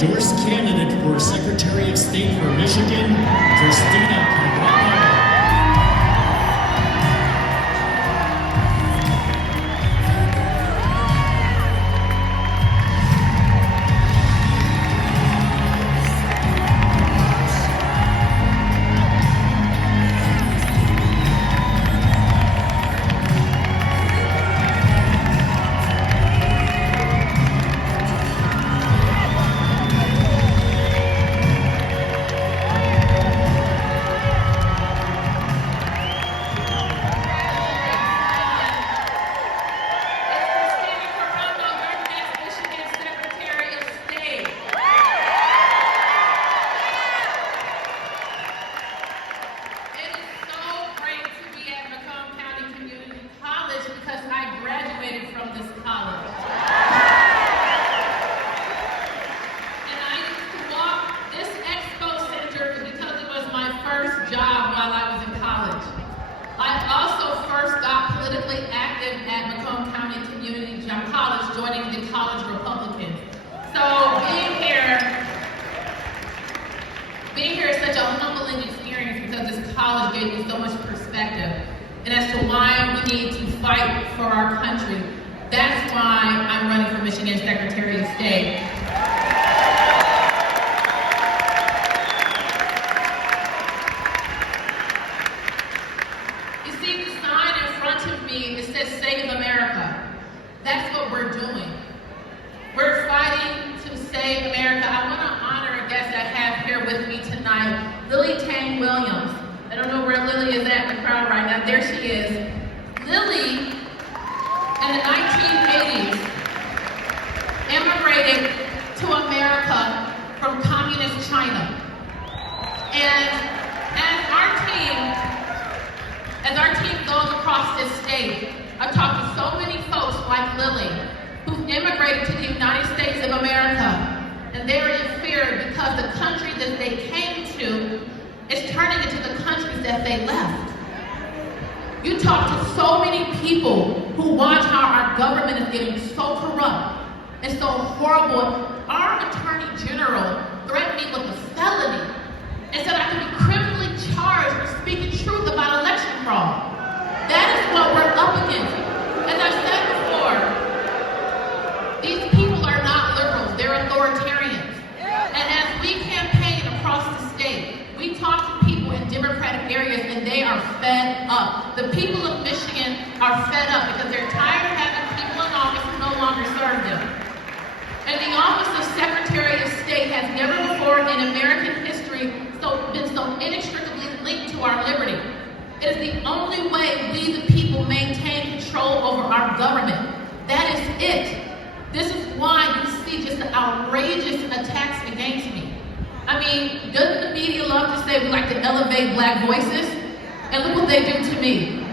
endorsed candidate for Secretary of State for Michigan, Kristina. Being here is such a humbling experience because this college gave me so much perspective. And as to why we need to fight for our country, that's why I'm running for Michigan Secretary of State. You see the sign in front of me, it says Save America. That's what we're doing. We're fighting to save America. I want to honor a guest I have here with me tonight, Lily Tang Williams. I don't know where Lily is at in the crowd right now. There she is. Lily, in the 1980s, immigrated to America from communist China. And as our team goes across this state, I've talked to so many folks like Lily who've immigrated to the United States of America, and they're in fear because the country that they came to is turning into the countries that they left. You talk to so many people who watch how our government is getting so corrupt and so horrible. Our Attorney General threatened me with a felony and said I could be criminally charged for speaking truth about election fraud. That is what we're up against. As I said before, these people are not liberals, they're authoritarians. And as we campaign across the state, we talk to people in Democratic areas and they are fed up. The people of Michigan are fed up because they're tired of having people in office who no longer serve them. And the office of Secretary of State has never before in American history been so inextricably linked to our liberty. It is the only way we the people maintain control over our government. That is it. This is why you see just the outrageous attacks against me. I mean, doesn't the media love to say we like to elevate black voices? And look what they do to me.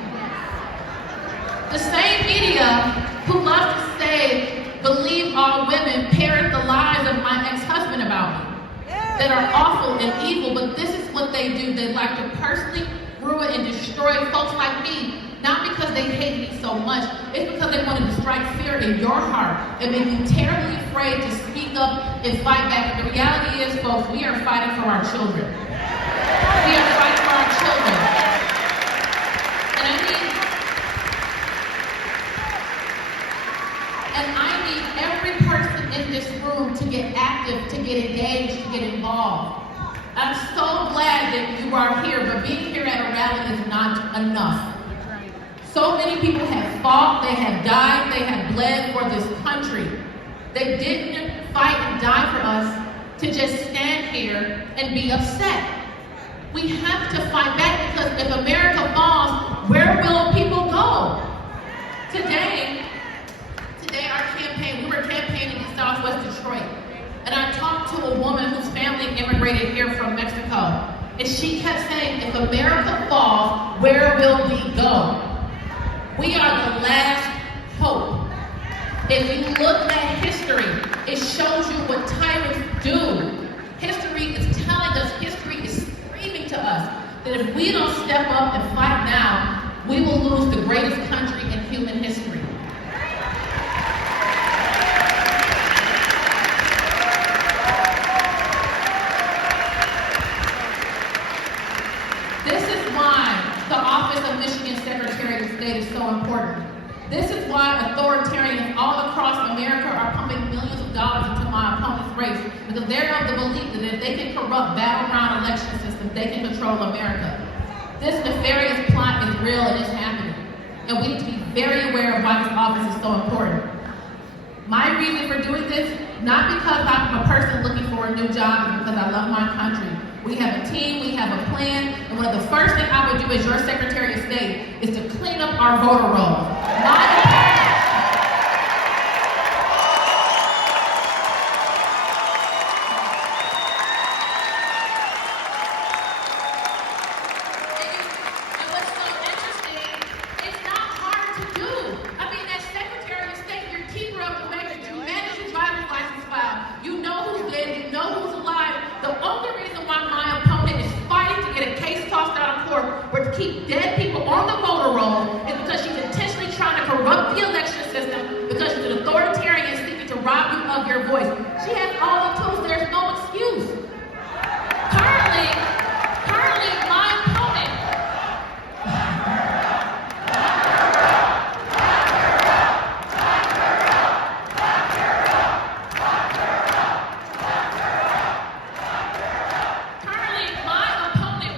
The same media who love to say, believe all women, parrot the lies of my ex-husband about me, that are awful and evil, but this is what they do. They like to personally ruin and destroy folks like me, not because they hate me so much, it's because they want to strike fear in your heart and make you terribly afraid to speak up and fight back. And the reality is, folks, we are fighting for our children. We are fighting for our children. And I need every person in this room to get active, to get engaged, to get involved. I'm so glad that you are here, but being here at a rally is not enough. So many people have fought, they have died, they have bled for this country. They didn't fight and die for us to just stand here and be upset. We have to fight back because if America falls, where will people go? Today our campaign, we were campaigning in Southwest Detroit. And I talked to a woman whose family immigrated here from Mexico. And she kept saying, if America falls, where will we go? We are the last hope. If you look at history, it shows you what tyrants do. History is telling us, history is screaming to us, that if we don't step up and fight now, we will lose the greatest country in human history. This is why authoritarians all across America are pumping millions of dollars into my opponent's race, because they're of the belief that if they can corrupt battleground election systems, they can control America. This nefarious plot is real and it's happening. And we need to be very aware of why this office is so important. My reason for doing this, not because I'm a person looking for a new job, but because I love my country. We have a team, we have a plan, and one of the first things I would do as your Secretary of State is to clean up our voter rolls. Keep dead people on the voter roll is because she's intentionally trying to corrupt the election system, because she's an authoritarian seeking to rob you of your voice. She has all the tools. There's no excuse. Currently, my opponent.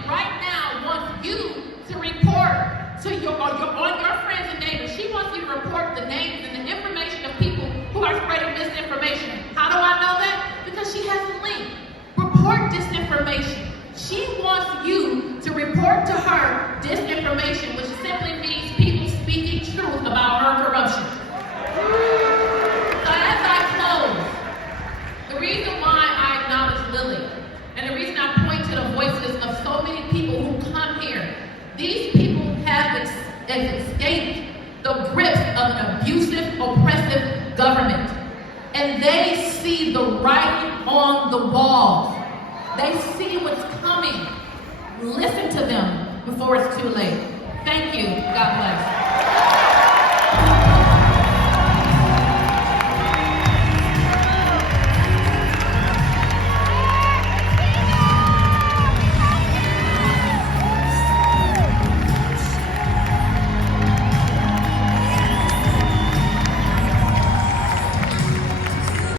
right now wants you to report to on your friends and neighbors. She wants you to report the names and the information of people who are spreading misinformation. How do I know that? Because she has the link. Report disinformation. She wants you to report to her disinformation, which simply means people speaking truth about her corruption. So as I close, the reason why I acknowledge Lily, and the reason I point to the voices of so many people who come here, these people have escaped the grips of an abusive, oppressive government. And they see the writing on the wall. They see what's coming. Listen to them before it's too late. Thank you. God bless.